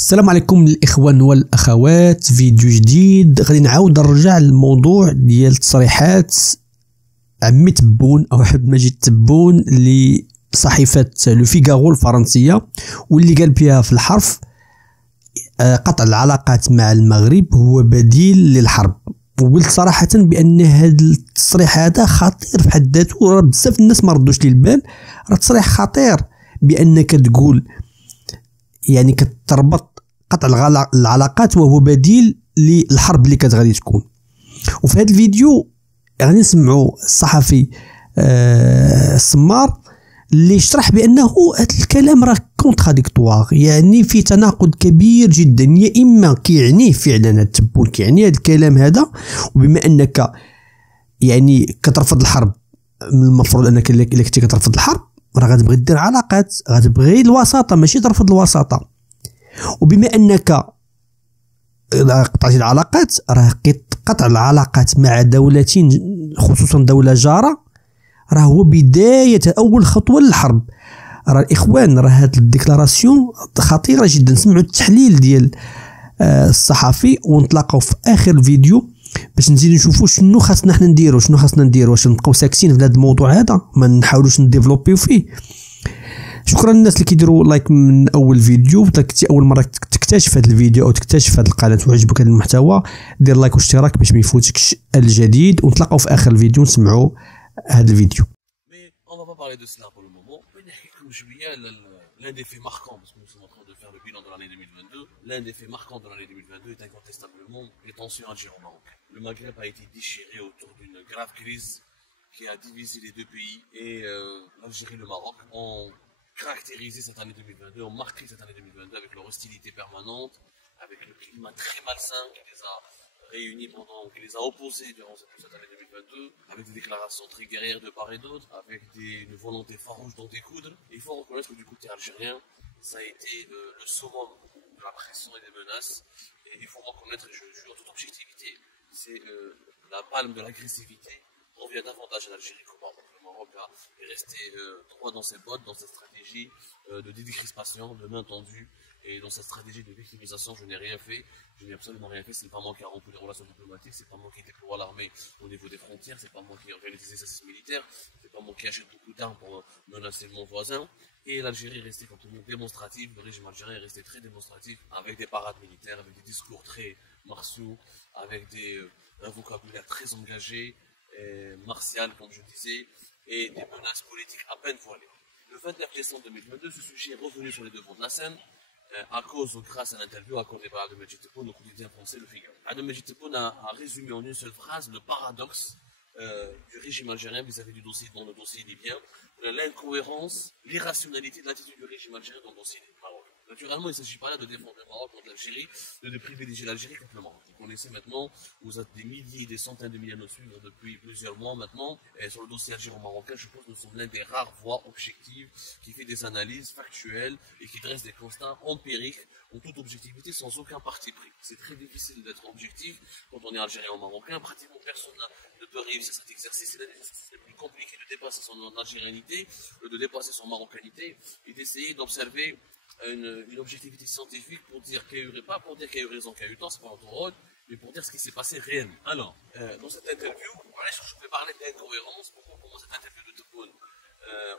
السلام عليكم الاخوان والاخوات. فيديو جديد غادي نعاود نرجع للموضوع ديال تصريحات عمي تبون او عبد المجيد تبون لصحيفه لو فيغارو الفرنسيه، واللي قال بها في الحرف قطع العلاقات مع المغرب هو بديل للحرب. وقلت صراحه بان هذا التصريح هذا خطير في حد ذاته، راه بزاف الناس ما ردوش ليه البال. راه تصريح خطير بانك تقول يعني كتربط قطع العلاقات وهو بديل للحرب اللي غادي تكون. وفي هذا الفيديو غادي نسمعوا الصحفي السمار اللي يشرح بانه هذا الكلام راه كونتراديكتوار، يعني في تناقض كبير جدا. يا اما كيعنيه فعلا هذا التبون كيعني هذا الكلام هذا، وبما انك يعني كترفض الحرب من المفروض انك الا كنتي كترفض الحرب راه غتبغي دير علاقات، غتبغي الوساطه ماشي ترفض الوساطه. وبما انك قطعتي العلاقات راه قطع العلاقات مع دولة خصوصا دولة جارة راه هو بداية اول خطوة للحرب. راه الاخوان راه هاد الديكلاراسيون خطيرة جدا. سمعوا التحليل ديال الصحفي ونتلاقاو في اخر الفيديو باش نزيدو نشوفوا شنو خاصنا حنا نديرو واش نبقاو ساكتين في هذا الموضوع هذا ما نحاولوش نديفلوبيو فيه. شكرا للناس اللي كيديروا لايك من اول فيديو. كنتي اول مره تكتشف هذا الفيديو او تكتشف هذه القناه وعجبك هذا المحتوى دير لايك واشتراك باش ما يفوتكش الجديد، ونتلاقاو في اخر الفيديو نسمعوا هذا الفيديو. Mais on va pas parler de cela pour le moment. L'un des faits marquants, parce que nous sommes en train de faire le bilan de l'année 2022, l'un des faits marquants de l'année 2022 est incontestablement les tensions algéro-maroc. Le Maghreb a été déchiré autour d'une grave crise qui a divisé les deux pays, et l'Algérie et le Maroc ont caractérisé cette année 2022, ont marqué cette année 2022 avec leur hostilité permanente, avec le climat très malsain qui les a réunis qui les a opposés durant cette année 2022, avec des déclarations très guerrières de part et d'autre, avec une volonté farouche d'en découdre. Et il faut reconnaître que du côté algérien, ça a été le summum de la pression et des menaces. Et il faut reconnaître, et je le jure en toute objectivité, c'est la palme de l'agressivité revient davantage à l'Algérie qu'au Maroc. Le Maroc est resté droit dans ses bottes, dans cette stratégie de décrispation, de main tendue, et dans cette stratégie de victimisation. Je n'ai rien fait, je n'ai absolument rien fait. C'est pas moi qui a rompu les relations diplomatiques, c'est pas moi qui déploie l'armée au niveau des frontières, c'est pas moi qui ai organisé les exercices militaires, c'est pas moi qui achète beaucoup d'armes pour menacer mon voisin. Et l'Algérie est restée complètement démonstrative, le régime algérien est resté très démonstratif, avec des parades militaires, avec des discours très martiaux, avec un vocabulaire très engagé, martial comme je disais, et des menaces politiques à peine voilées. Le 29 décembre 2022, ce sujet est revenu sur les devants de la scène à cause ou grâce à l'interview accordée par Abdel Medjid Tebboune au quotidien français Le Figaro. Abdel Medjid Tebboune a résumé en une seule phrase le paradoxe du régime algérien vis-à-vis du dossier, dans le dossier libyen, l'incohérence, l'irrationalité de l'attitude du régime algérien dans le dossier maroc. Naturellement, il ne s'agit pas là de défendre le Maroc contre l'Algérie, de privilégier l'Algérie contre le Maroc. Vous connaissez maintenant, vous êtes des milliers, des centaines de milliers à nous suivre depuis plusieurs mois maintenant. Et sur le dossier algéro-marocain, je pense que nous sommes l'un des rares voix objectives qui fait des analyses factuelles et qui dresse des constats empiriques en toute objectivité, sans aucun parti pris. C'est très difficile d'être objectif quand on est algérien ou marocain. Pratiquement personne ne peut réussir cet exercice. C'est l'exercice le plus compliqué de dépasser son algérianité, de dépasser son marocanité et d'essayer d'observer une objectivité scientifique pour dire qu'il y a eu, pas pour dire qu'il y a eu raison, qu'il y a eu tort, c'est pas notre rôle, mais pour dire ce qui s'est passé réellement. Alors, dans cette interview, je vais parler d'incohérence. Pourquoi cette interview de Tebboune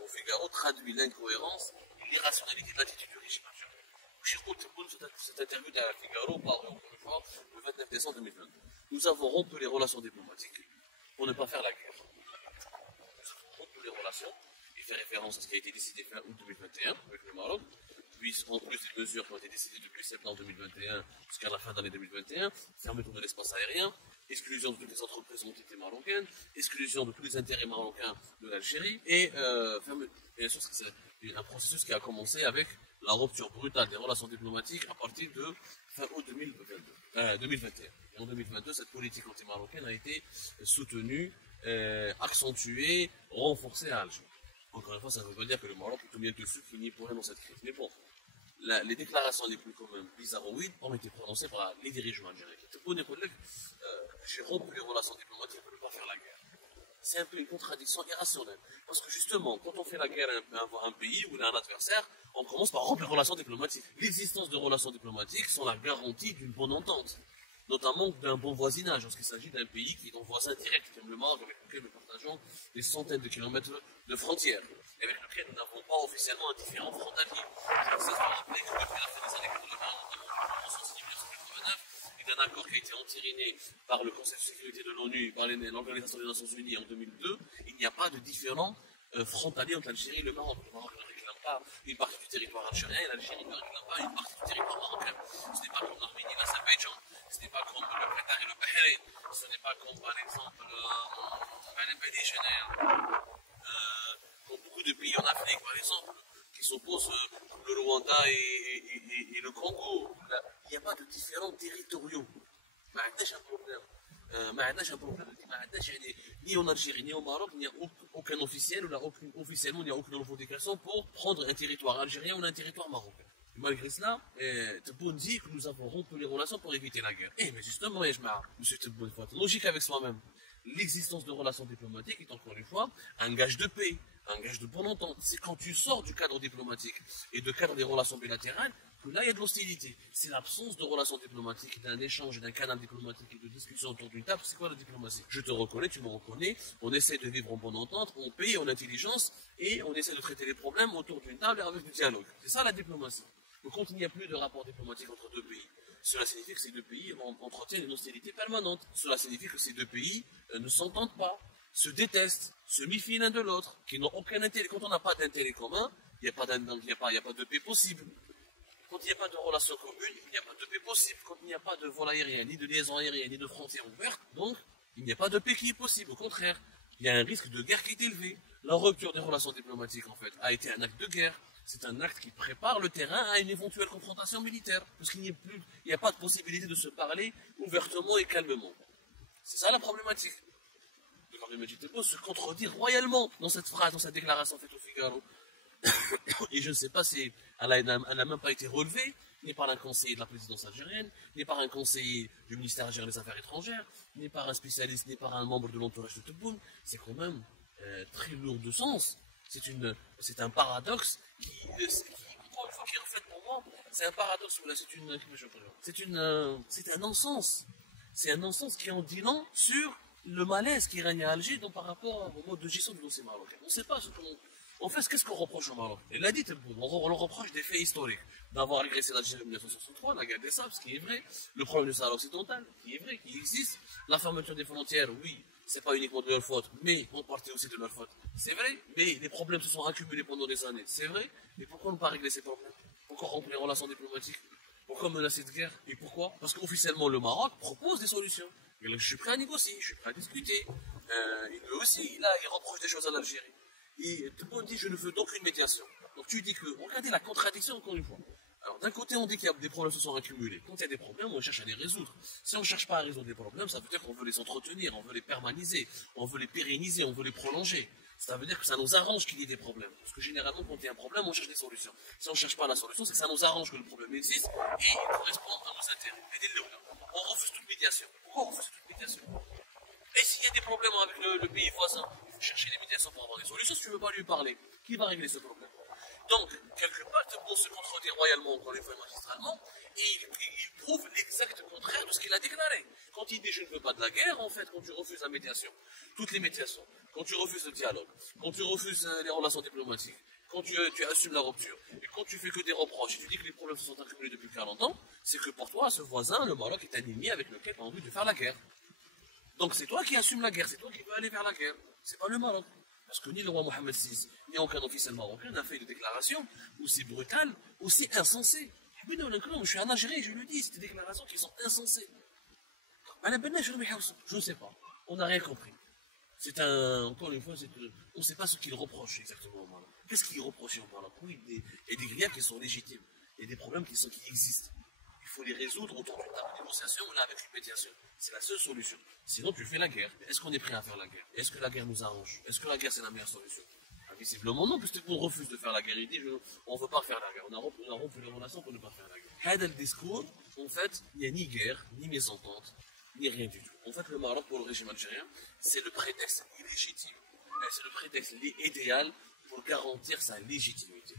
au Figaro traduit l'incohérence et l'irrationalité de l'attitude du régime algérien. Chirko Tebboune, cette interview de Figaro parle encore une fois le 29 décembre 2022. Nous avons rompu les relations diplomatiques pour ne pas faire la guerre. Nous avons rompu les relations. Il fait référence à ce qui a été décidé fin août 2021 avec le Maroc. Puis, en plus des mesures qui ont été décidées depuis septembre 2021 jusqu'à la fin de l'année 2021, fermeture de l'espace aérien, exclusion de toutes les entreprises entités marocaines, exclusion de tous les intérêts marocains de l'Algérie, et bien sûr, c'est un processus qui a commencé avec la rupture brutale des relations diplomatiques à partir de fin août 2021. Et en 2022, cette politique anti-marocaine a été soutenue, accentuée, renforcée à Alger. Encore une fois, ça ne veut pas dire que le Maroc est tout bien dessus fini pour rien dans cette crise. Mais bon, les déclarations les plus communes bizarroïdes ont été prononcées par les dirigeants algériens. J'ai rompu les relations diplomatiques pour ne pas faire la guerre. c'est un peu une contradiction irrationnelle. Parce que justement, quand on fait la guerre à un pays ou à un adversaire, on commence par rompre les relations diplomatiques. L'existence de relations diplomatiques sont la garantie d'une bonne entente, notamment d'un bon voisinage, lorsqu'il s'agit d'un pays qui est ton voisin direct, comme le Maroc, avec lequel nous partageons des centaines de kilomètres de frontières, et avec lequel nous n'avons pas officiellement un différent frontalier. Je sais pas rappeler que depuis la fin des années 80, notamment la Convention civile de 1989, et d'un accord qui a été entériné par le Conseil de sécurité de l'ONU, par l'Organisation des Nations Unies en 2002, il n'y a pas de différent frontalier entre l'Algérie et le Maroc. Le Maroc ne réclame pas une partie du territoire algérien et l'Algérie ne réclame pas une partie du territoire marocain. Ce n'est pas comme l'Arménie et l'Azerbaïdjan, ce n'est pas comme le Qatar et le Bahreïn, ce n'est pas comme par exemple comme beaucoup de pays en Afrique par exemple, qui s'opposent comme le Rwanda et le Congo. Il n'y a pas de différents territoriaux. ما عندناش un problème. ما عندناش un problème. ما عندناش يعني ni en Algérie ni au Maroc, il n'y a aucun officiel, officiellement il n'y a aucune revendication pour prendre un territoire algérien ou un territoire marocain. Malgré cela, Tebboune dit que nous avons rompu les relations pour éviter la guerre. Mais justement, M. Tebboune, il faut être logique avec soi-même. L'existence de relations diplomatiques est encore une fois un gage de paix, un gage de bonne entente. C'est quand tu sors du cadre diplomatique et du cadre des relations bilatérales que là il y a de l'hostilité. C'est l'absence de relations diplomatiques, d'un échange, d'un canal diplomatique et de discussion autour d'une table. C'est quoi la diplomatie? Je te reconnais, tu me reconnais, on essaie de vivre en bonne entente, on paye en intelligence et on essaie de traiter les problèmes autour d'une table et avec du dialogue. C'est ça la diplomatie. Donc quand il n'y a plus de rapport diplomatique entre deux pays, cela signifie que ces deux pays entretiennent une hostilité permanente. Cela signifie que ces deux pays ne s'entendent pas, se détestent, se méfient l'un de l'autre, qui n'ont aucun intérêt. Quand on n'a pas d'intérêt commun, il n'y a pas de paix possible. Quand il n'y a pas de relations communes, il n'y a pas de paix possible. Quand il n'y a pas de vol aérien, ni de liaison aérienne, ni de frontières ouvertes, donc il n'y a pas de paix qui est possible. Au contraire, il y a un risque de guerre qui est élevé. La rupture des relations diplomatiques, en fait, a été un acte de guerre. C'est un acte qui prépare le terrain à une éventuelle confrontation militaire. Parce qu'il n'y a pas de possibilité de se parler ouvertement et calmement. C'est ça la problématique. Le problématique se contredit royalement dans cette phrase, dans cette déclaration faite au Figaro. Et je ne sais pas si elle n'a même pas été relevée, ni par un conseiller de la présidence algérienne, ni par un conseiller du ministère algérien des Affaires étrangères, ni par un spécialiste, ni par un membre de l'entourage de Tebboune. C'est quand même très lourd de sens. C'est un paradoxe encore une fois, qui reflète pour moi, c'est un paradoxe, c'est un non-sens. C'est un non-sens qui en dit long sur le malaise qui règne à Alger par rapport au mode de gestion du dossier marocain. On ne sait pas ce qu'on... En fait, qu'est-ce qu'on reproche au Maroc? Il l'a dit, on leur reproche des faits historiques. D'avoir agressé l'Algérie en 1963, la guerre des sables, ce qui est vrai. Le problème du Sahara occidental, qui est vrai, qui existe. La fermeture des frontières, oui, c'est pas uniquement de leur faute, mais en partie aussi de leur faute. C'est vrai, mais les problèmes se sont accumulés pendant des années. C'est vrai, mais pourquoi ne pas régler ces problèmes? Pourquoi rompre les relations diplomatiques? Pourquoi menacer de guerre? Et pourquoi? Parce qu'officiellement, le Maroc propose des solutions. Je suis prêt à négocier, je suis prêt à discuter. Lui aussi, il reproche des choses à l'Algérie. Et tout le monde dit, je ne veux d'aucune médiation. Donc tu dis que, regardez la contradiction encore une fois. Alors d'un côté, on dit qu'il y a des problèmes qui se sont accumulés. Quand il y a des problèmes, on cherche à les résoudre. Si on ne cherche pas à résoudre des problèmes, ça veut dire qu'on veut les entretenir, on veut les permaniser, on veut les pérenniser, on veut les prolonger. Ça veut dire que ça nous arrange qu'il y ait des problèmes. Parce que généralement, quand il y a un problème, on cherche des solutions. Si on ne cherche pas la solution, c'est que ça nous arrange que le problème existe et il correspond à nos intérêts. On refuse toute médiation. Pourquoi on refuse toute médiation? Et s'il y a des problèmes avec le pays voisin, il faut chercher des médiations pour avoir des solutions. Si tu ne veux pas lui parler, qui va régler ce problème? Donc, quelque part, Tebboune se contredit royalement, encore une fois magistralement, et il prouve l'exact contraire de ce qu'il a déclaré. Quand il dit je ne veux pas de la guerre, en fait, quand tu refuses la médiation, toutes les médiations, quand tu refuses le dialogue, quand tu refuses les relations diplomatiques, quand tu assumes la rupture, et quand tu fais que des reproches, et tu dis que les problèmes se sont accumulés depuis 40 ans, c'est que pour toi, ce voisin, le Maroc, est un ennemi avec lequel tu as envie de faire la guerre. Donc c'est toi qui assumes la guerre, c'est toi qui veux aller vers la guerre, c'est pas le Maroc. Parce que ni le roi Mohamed VI, ni aucun officiel marocain n'a fait de déclaration aussi brutale, aussi insensée. Je suis un Algérien, je le dis, c'est des déclarations qui sont insensées. Je ne sais pas, on n'a rien compris. Encore une fois, on ne sait pas ce qu'il reproche exactement au Maroc. Qu'est-ce qu'il reproche au Maroc? Oui, il y a des griefs qui sont légitimes, il y a des problèmes qui existent. Il faut les résoudre autour d'une table de négociation ou là avec une médiation. C'est la seule solution. Sinon, tu fais la guerre. Est-ce qu'on est prêt à faire la guerre? Est-ce que la guerre nous arrange? Est-ce que la guerre, c'est la meilleure solution? Visiblement non, parce qu'on refuse de faire la guerre. Il dit, on ne veut pas faire la guerre. On a rompu les relations pour ne pas faire la guerre. Le discours, en fait, il n'y a ni guerre, ni mésentente, ni rien du tout. En fait, le Maroc, pour le régime algérien, c'est le prétexte illégitime, c'est le prétexte idéal pour garantir sa légitimité.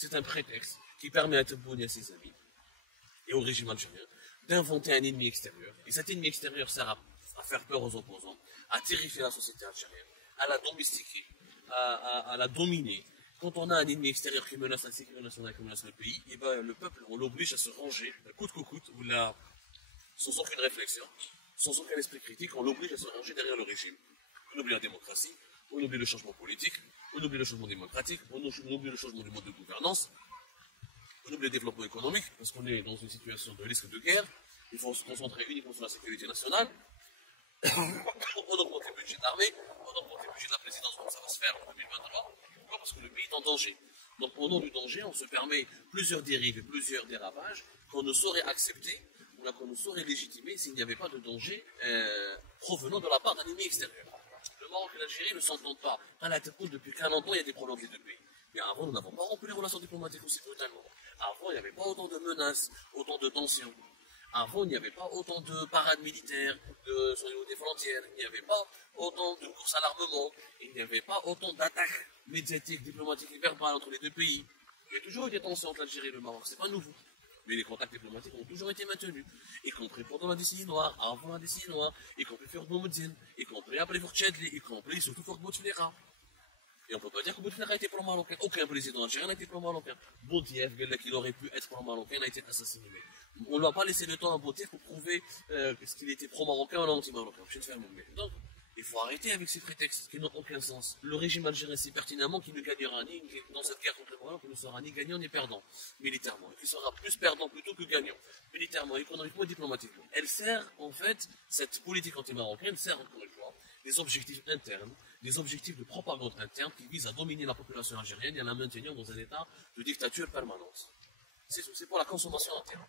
C'est un prétexte qui permet à Tebboune et à ses amis, et au régime algérien, d'inventer un ennemi extérieur. Et cet ennemi extérieur sert à faire peur aux opposants, à terrifier la société algérienne, à la domestiquer, à la dominer. Quand on a un ennemi extérieur qui menace la sécurité nationale, qui menace le pays, et ben le peuple, on l'oblige à se ranger, coûte que coûte, sans aucune réflexion, sans aucun esprit critique, on l'oblige à se ranger derrière le régime. On oublie la démocratie, on oublie le changement politique, on oublie le changement démocratique, on oublie le changement du mode de gouvernance, on oublie le développement économique, parce qu'on est dans une situation de risque de guerre, il faut se concentrer uniquement sur la sécurité nationale, on augmente le budget de l'armée, on augmente le budget de la présidence, comme ça va se faire en 2023, pourquoi? Parce que le pays est en danger. Donc au nom du danger, on se permet plusieurs dérives et plusieurs dérapages qu'on ne saurait accepter, qu'on ne saurait légitimer s'il n'y avait pas de danger provenant de la part d'un ennemi extérieur. Le Maroc et l'Algérie ne s'entendent pas. À la tête depuis 40 ans, il y a des problèmes entre les deux pays. Mais avant, nous n'avons pas rompu les relations diplomatiques aussi brutalement. Avant, il n'y avait pas autant de menaces, autant de tensions. Avant, il n'y avait pas autant de parades militaires sur les hauts des frontières. Il n'y avait pas autant de courses à l'armement. Il n'y avait pas autant d'attaques médiatiques, diplomatiques et verbales entre les deux pays. Il y a toujours eu des tensions entre l'Algérie et le Maroc. C'est pas nouveau. Mais les contacts diplomatiques ont toujours été maintenus, y compris pendant la décennie noire, avant la décennie noire, y compris pour Boumediene, y compris après pour Tchadli, y compris surtout pour Bouteflika. Et on ne peut pas dire que Bouteflika a été pro-marocain. Aucun président algérien n'a été pro-marocain. Boutiev, qu'il aurait pu être pro-marocain, a été assassiné. On ne va pas laisser le temps à Boutiev pour prouver qu'il était pro-marocain ou anti-marocain. Donc, il faut arrêter avec ces prétextes qui n'ont aucun sens. Le régime algérien sait pertinemment qu'il ne gagnera ni dans cette guerre contre le Maroc, qu'il ne sera ni gagnant ni perdant militairement, qu'il sera plus perdant plutôt que gagnant, militairement, économiquement et diplomatiquement. Elle sert, en fait, cette politique anti-marocaine sert encore une fois des objectifs internes, des objectifs de propagande interne qui visent à dominer la population algérienne et à la maintenir dans un état de dictature permanente. C'est pour la consommation interne.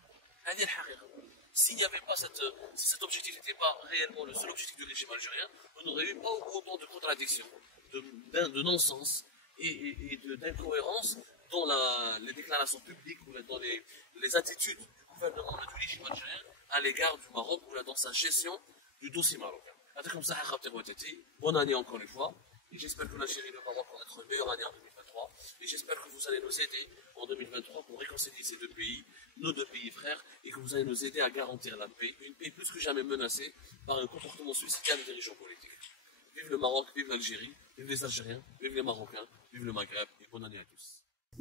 S'il n'y avait pas cet objectif n'était pas réellement le seul objectif du régime algérien, on n'aurait eu pas autant de contradictions, de non-sens et d'incohérences dans les déclarations publiques ou dans les attitudes du gouvernement du régime algérien à l'égard du Maroc ou dans sa gestion du dossier marocain. Bonne année encore une fois, et j'espère que l'Algérie et le Maroc vont être une meilleure année en 2023, et j'espère que vous allez nous aider en 2023 pour réconcilier ces deux pays, nos deux pays frères, et que vous allez nous aider à garantir la paix, une paix plus que jamais menacée par un comportement suicidaire des dirigeants politiques. Vive le Maroc, vive l'Algérie, vive les Algériens, vive les Marocains, vive le Maghreb, et bonne année à tous.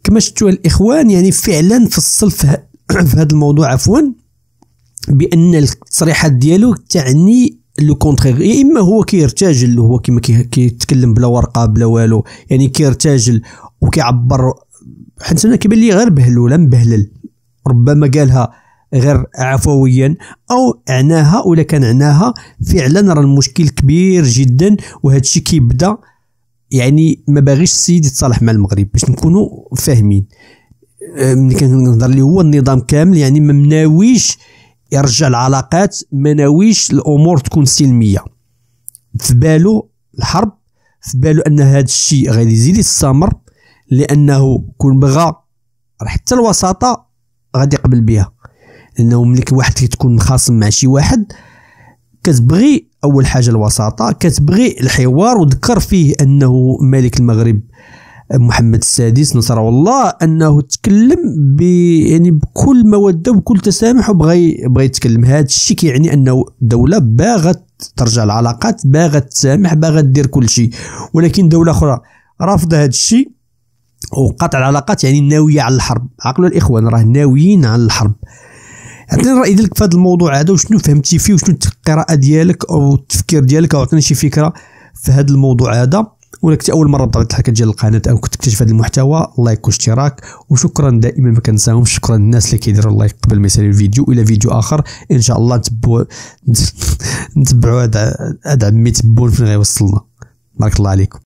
كما شفتوا الإخوان يعني فعلا فصل في هذا الموضوع عفوا بأن التصريحات ديالو تعني لو كونترير، يا اما هو كيرتجل، هو كيما كيتكلم بلا ورقه بلا والو، يعني كيرتجل وكيعبر، حيت انا كيبان لي غير بهلول مبهلل، ربما قالها غير عفويا او عناها، ولا كان عناها فعلا راه المشكل كبير جدا، وهذا الشيء كيبدا يعني ما باغيش السيد يتصالح مع المغرب باش نكونوا فاهمين. ملي كنهضر اللي هو النظام كامل يعني ما مناويش يرجع العلاقات، ما ناويش الامور تكون سلميه، في بالو الحرب، في بالو ان هذا الشيء غادي يزيد يستمر، لانه كون بغى حتى الوساطه غادي يقبل بها، لانه ملي واحد كتكون مخاصم مع شي واحد كتبغي اول حاجه الوساطه، كتبغي الحوار، وذكر فيه انه ملك المغرب محمد السادس نصره الله انه تكلم يعني بكل موده وبكل تسامح، وبغى يتكلم. هذا الشيء كيعني انه دوله باغا ترجع العلاقات، باغا تسامح، باغا دير كل شيء، ولكن دوله اخرى رافضه هذا الشيء وقطع العلاقات، يعني ناويه على الحرب. عقلوا الاخوان راه ناويين على الحرب. عطيني الراي ديالك في هذا الموضوع هذا، وشنو فهمتي فيه، وشنو القراءه ديالك او التفكير ديالك، او عطيني شي فكره في هذا الموضوع هذا. ولا كنتي اول مره بطبيعه الحال كتجي للقناه او كنت تكتشف هذا المحتوى، لايك واشتراك، وشكرا دائما ما كنساهمش، شكرا للناس اللي كيديروا اللايك قبل ما يسالي الفيديو. الى فيديو اخر ان شاء الله نتبعوا هذا عمي تبون فين غيوصلنا. بارك الله عليكم.